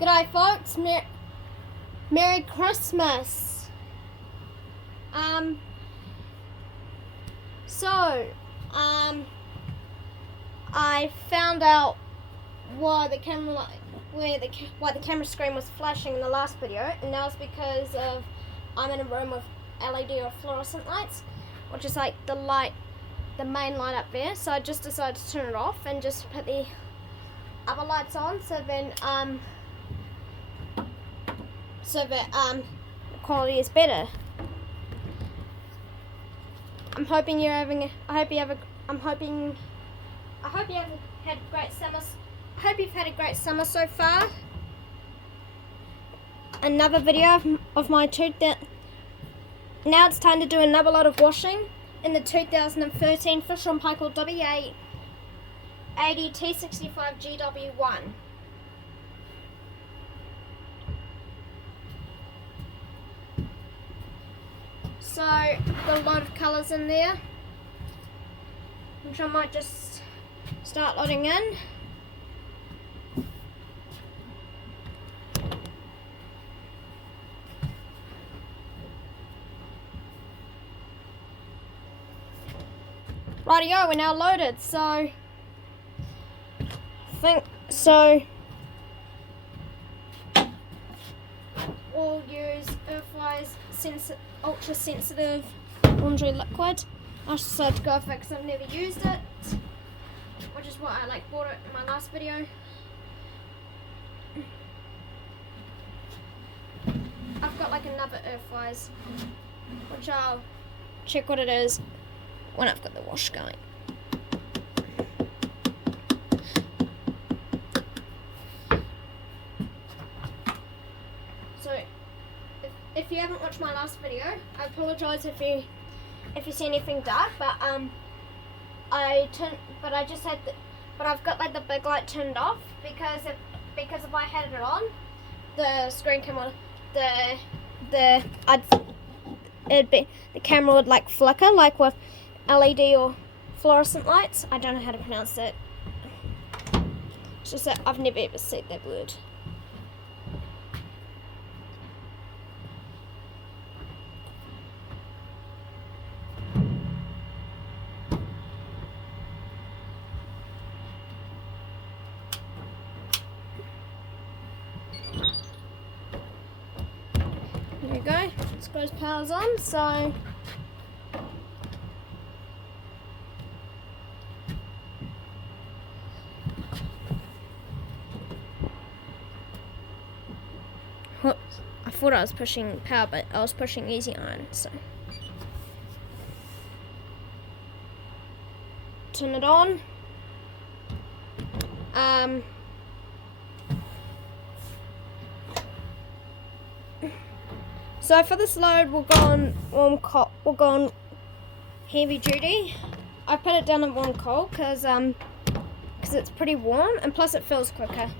G'day folks, Merry Christmas. I found out why the camera why the camera screen was flashing in the last video, and that was because of I'm in a room with LED or fluorescent lights, which is like the main light up there. So I just decided to turn it off and just put the other lights on, so then the quality is better. I hope you've had a great summer. I hope you've had a great summer so far. Another video of my now it's time to do another lot of washing in the 2013 fish on Paykel WA80T65GW1. So I've got a lot of colours in there, which I might just start loading in. Rightio, we're now loaded, so we'll use Earthwise ultra sensitive laundry liquid. I decided to go for it because I've never used it, which is why I bought it in my last video. I've got another Earthwise, which I'll check what it is when I've got the wash going. So if you haven't watched my last video, I apologise if you see anything dark, but I've got the big light turned off because if I had it on, the screen camera the camera would flicker with LED or fluorescent lights. I don't know how to pronounce that. It's just that I've never ever said that word. There we go. Suppose power's on, so I thought I was pushing power, but I was pushing easy iron, so turn it on. So for this load, we'll go on heavy duty. I put it down at warm coal because it's pretty warm, and plus it fills quicker.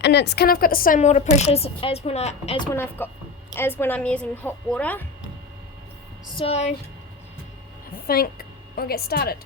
And it's kind of got the same water pressures as when I'm using hot water. So I think we'll get started.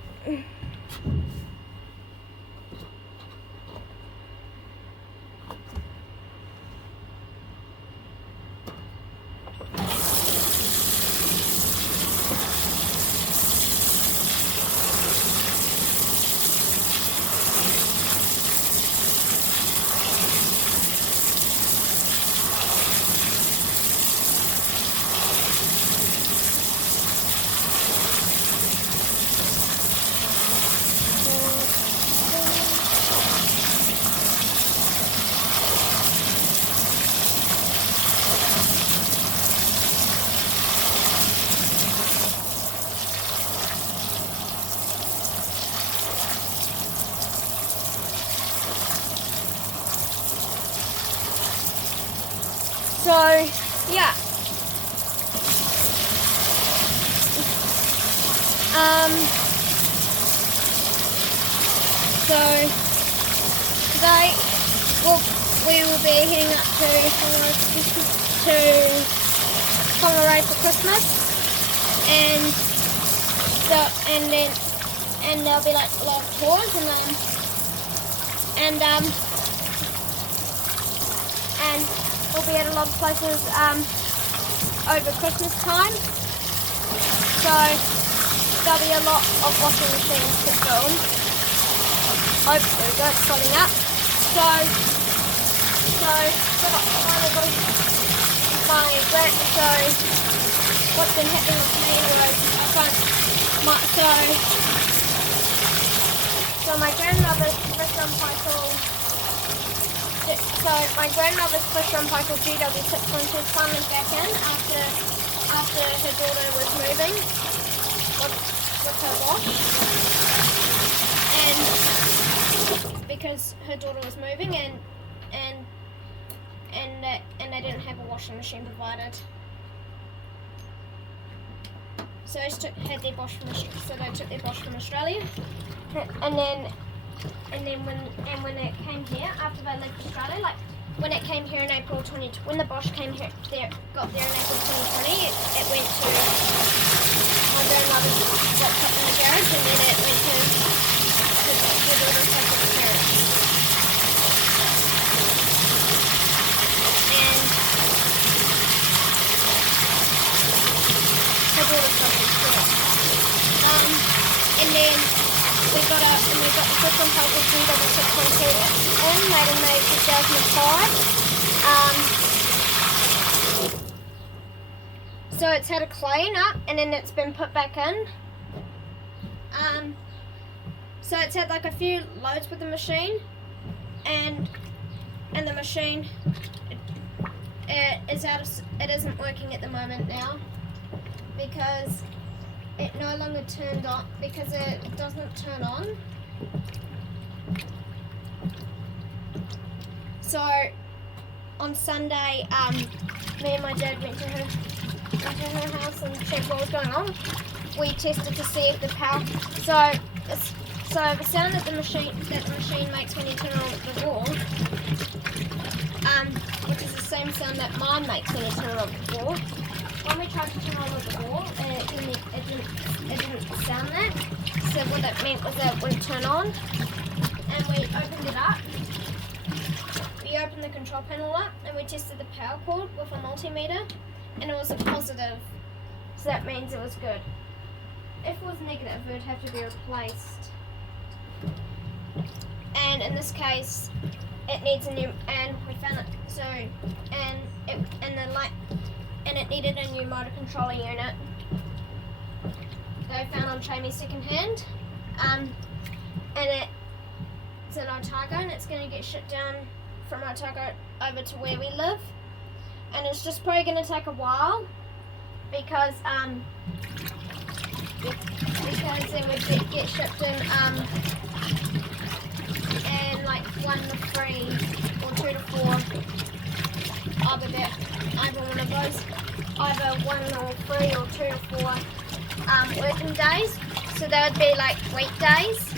So, yeah. So today we will be heading up to Whangarei for Christmas, and there'll be a lot of tours, and and we'll be at a lot of places over Christmas time. So there'll be a lot of washing machines to film. Oh, there we go, it's floating up. So what's been happening with me was my grandmother's fish on Paykel GW1 is finally back in after her daughter was moving with her wash, and because her daughter was moving and they didn't have a washing machine provided. So they took their wash from Australia, and then when it came here after they left Australia, like when it came here in April 2020, when the Bosch got there in April 2020, it went to my grandmother's workshop in the garage, and then it went to her daughter's house with the parents. And her daughter's house was there. And then we got the fish on Paykel GW1 in, made in May 2005. So it's had a clean up, and then it's been put back in. So it's had like a few loads with the machine, and the machine it isn't working at the moment now because it no longer turned on, because it doesn't turn on. So on Sunday, me and my dad went to her house and checked what was going on. We tested to see if the power. So the sound that the machine makes when you turn on the wall, which is the same sound that mine makes when you turn it on the wall. When we tried to turn on the wall, it didn't sound that. So what that meant was that it wouldn't turn on. And we opened it up. We opened the control panel up and we tested the power cord with a multimeter, and it was a positive. So that means it was good. If it was negative, it would have to be replaced. And in this case, it needs a new, and we found it. So and it needed a new motor controller unit. They found on Chamie secondhand, and it's in Otago, and it's going to get shipped down from Otago over to where we live, and it's just probably going to take a while because it would get shipped in like 1 to 3 or 2 to 4, either one of those, either 1 or 3 or 2 to 4 working days. So that would be like weekdays,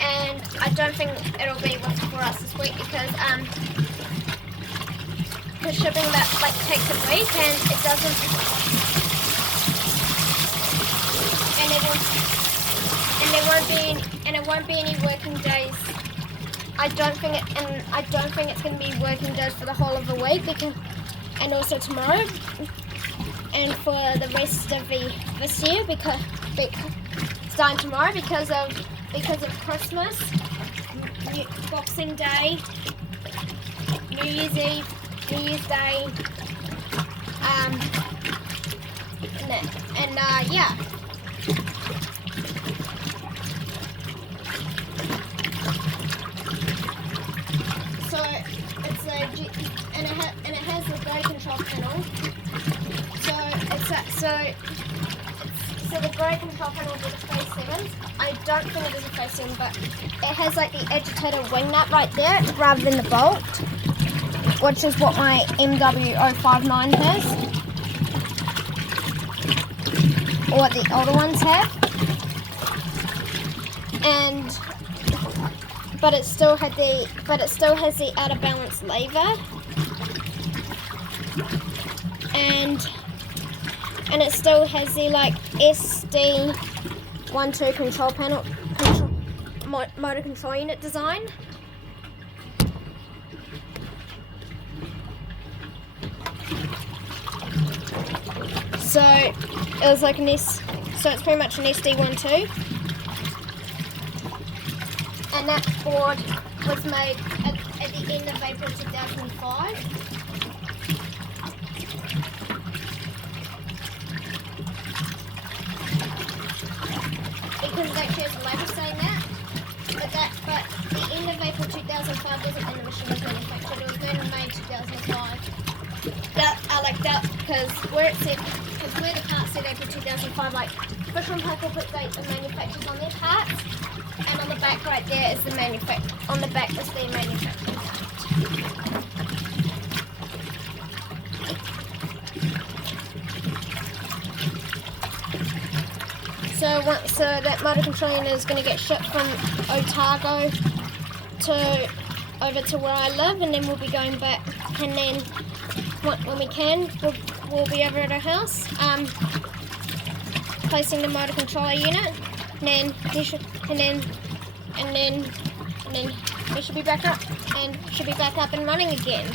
and I don't think it'll be for us this week because shipping that like takes a week, and it doesn't, and it won't be any working days. I don't think it's going to be working days for the whole of the week, and also tomorrow, and for the rest of this year, because starting tomorrow because of Christmas, Boxing Day, New Year's Eve, New Year's Day, yeah. So it's and it has a brake control panel. So the brake control panel is a phase 7. I don't think it is a phase 7, but it has like the agitator wing nut right there rather than the bolt, which is what my MW059 has, or what the older ones have. But it still has the out of balance lever, and it still has the like SD12 control panel motor control unit design. So it was like so it's pretty much an SD12, and that board was made at the end of April 2005. Because it actually has a label saying that, but the end of April 2005 doesn't mean the machine was manufactured. It was made 2005. That because where it said, because where the part said April 2005, like Fisher and Paykel put dates of manufacturers on their parts, and on the back right there is the on the back is the manufacturer. So that motor control unit is going to get shipped from Otago over to where I live, and then we'll be going back, and then when we can, we'll be over at our house, placing the motor controller unit, and then we should be back up and running again.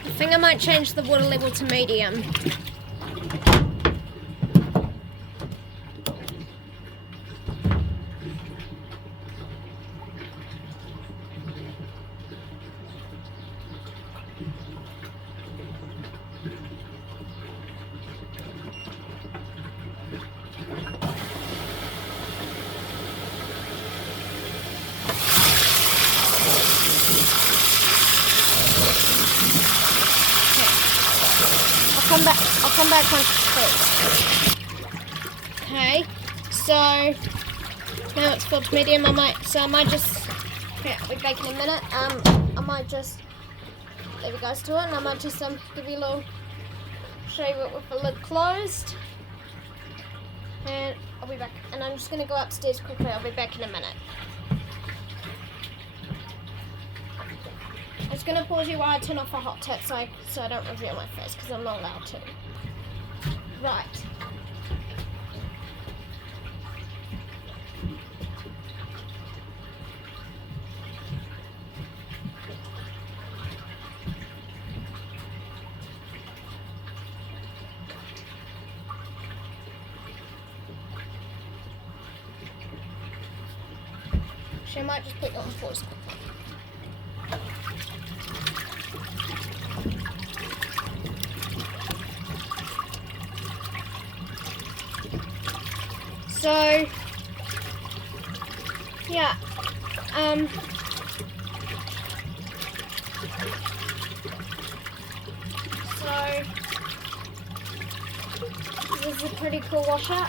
I think I might change the water level to medium. I'll come back once it's filled. Okay, so now it's filled to medium. I might just, yeah, we'll be back in a minute. I might just leave you guys to it, and I might just give you a little, show you it with the lid closed, and I'll be back. And I'm just gonna go upstairs quickly. I'll be back in a minute. I'm just going to pause you while I turn off the hot tip so I don't reveal my face, because I'm not allowed to. Right. Actually, I might just put you on pause quickly. So, yeah, so this is a pretty cool washer.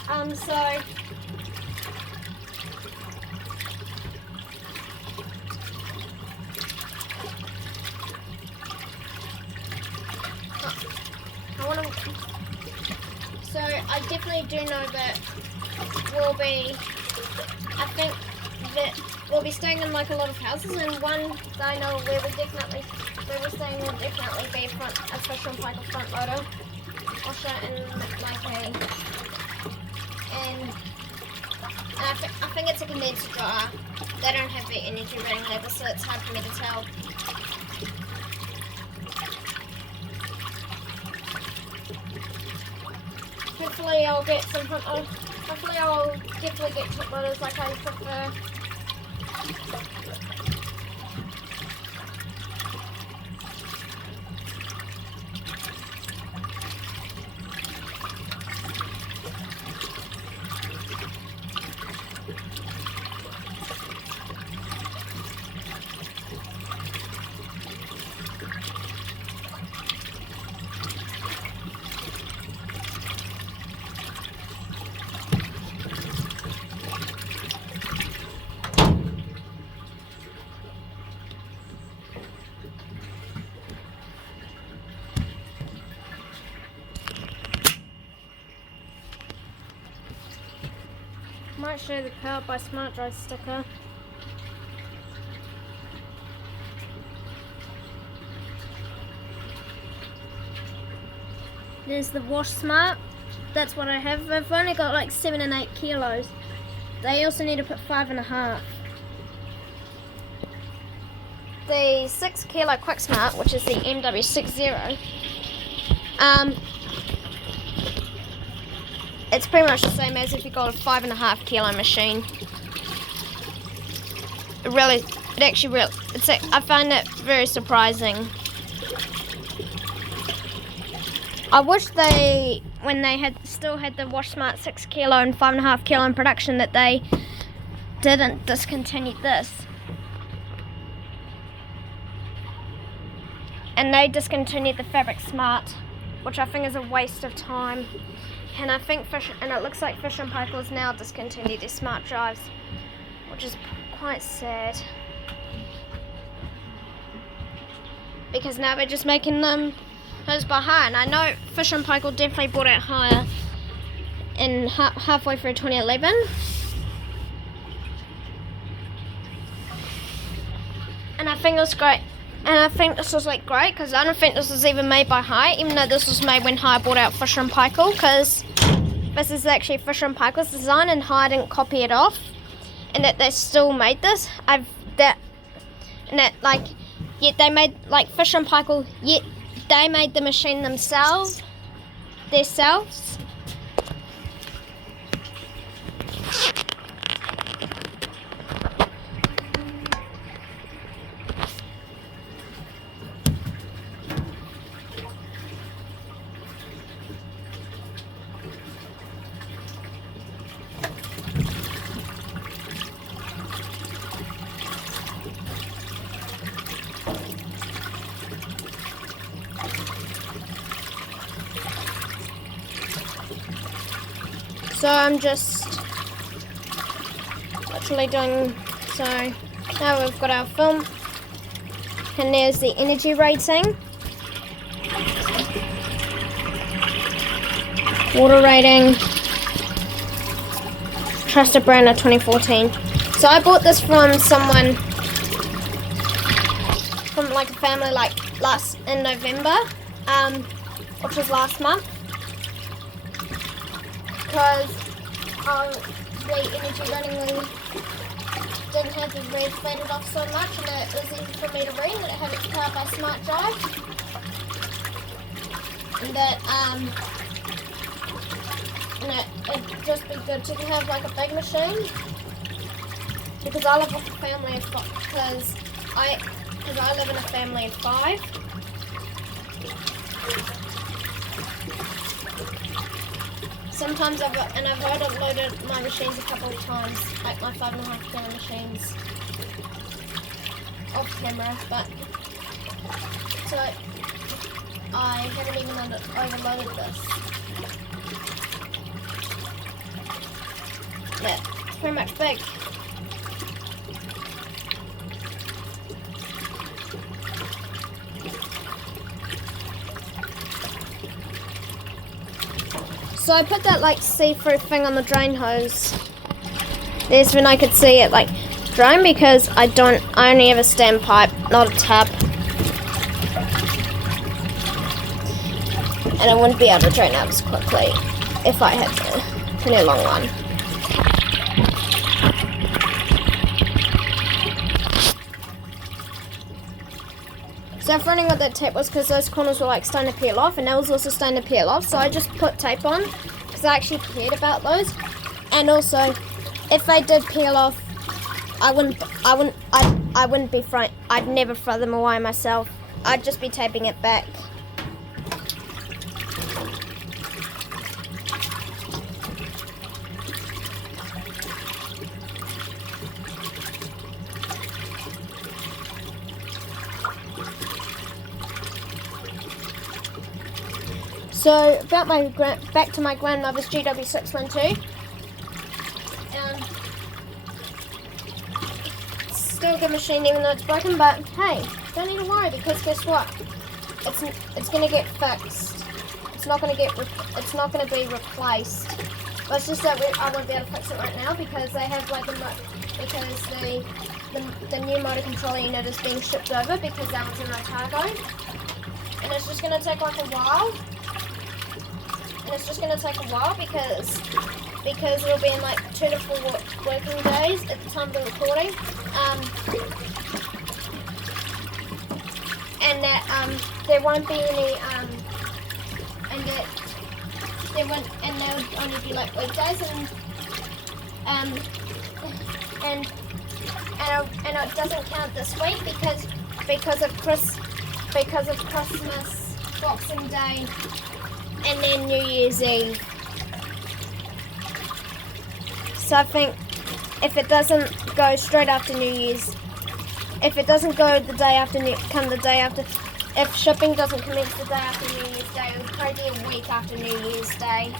So I definitely do know that I think that we'll be staying in like a lot of houses, and one that I know where we're staying will definitely be a Fisher and Paykel front loader washer, and I think it's a condenser dryer. They don't have the energy rating level, so it's hard for me to tell. Hopefully I'll get some front loader. Hopefully I'll definitely get tip loaders like I prefer. Might show the Powered by Smart Drive sticker. There's the Wash Smart. That's what I have. I've only got like 7 and 8 kilos. They also need to put 5.5. The 6 kilo Quick Smart, which is the MW60, it's pretty much the same as if you got a 5.5 kilo machine. I find it very surprising. I wish when they still had the Wash Smart 6 kilo and 5.5 kilo in production, that they didn't discontinue this. And they discontinued the Fabric Smart, which I think is a waste of time. And it looks like Fish and Paykel's now discontinued their smart drives, which is quite sad. Because now they're just making them hers by hire. And I know Fish and Paykel definitely bought out hire in halfway through 2011. And I think it was great. And I think this was like great, because I don't think this was even made by Hire, even though this was made when Hire bought out Fisher and Paykel, because this is actually Fisher and Paykel's design and Hire didn't copy it off, and that they still made this. Yet they made like Fisher and Paykel, yet they made the machine themselves. So I'm just literally doing, so now we've got our film, and there's the energy rating, water rating, trusted brand of 2014. So I bought this from someone, from like a family, like in November, which was last month. Because the energy rating didn't have the red faded off so much, and it was easy for me to read, that it had its Powered by Smart Drive, and that it'd just be good to have like a big machine, because I live with a family of five, because I live in a family of 5. Sometimes I've overloaded my machines a couple of times, like my 5.5 kilo machines, off camera, but so I haven't even overloaded this. Yeah, it's pretty much big. So I put that like see-through thing on the drain hose. There's when I could see it like drain, because I only have a standpipe, not a tap. And I wouldn't be able to drain out as quickly if I had the really long one. So if running with that tape was because those corners were like starting to peel off, and that was also starting to peel off, so I just put tape on because I actually cared about those. And also, if they did peel off, I wouldn't be I'd never throw them away myself. I'd just be taping it back. So about back to my grandmother's GW612. Still a good machine even though it's broken, but hey, don't need to worry because guess what? It's gonna get fixed. It's not gonna be replaced. But it's just that I won't be able to fix it right now because they have like the new motor controller unit is being shipped over because that was in my cargo, and it's just gonna take like a while. Because it'll be in like 2 to 4 working days at the time of the recording, and that there won't be any, and there'll only be like weekdays, and it doesn't count this week because of Christmas, Boxing Day, and then New Year's Eve. So I think if it doesn't go straight after New Year's, if it doesn't go the day after, if shipping doesn't commence the day after New Year's Day, it would probably be a week after New Year's Day.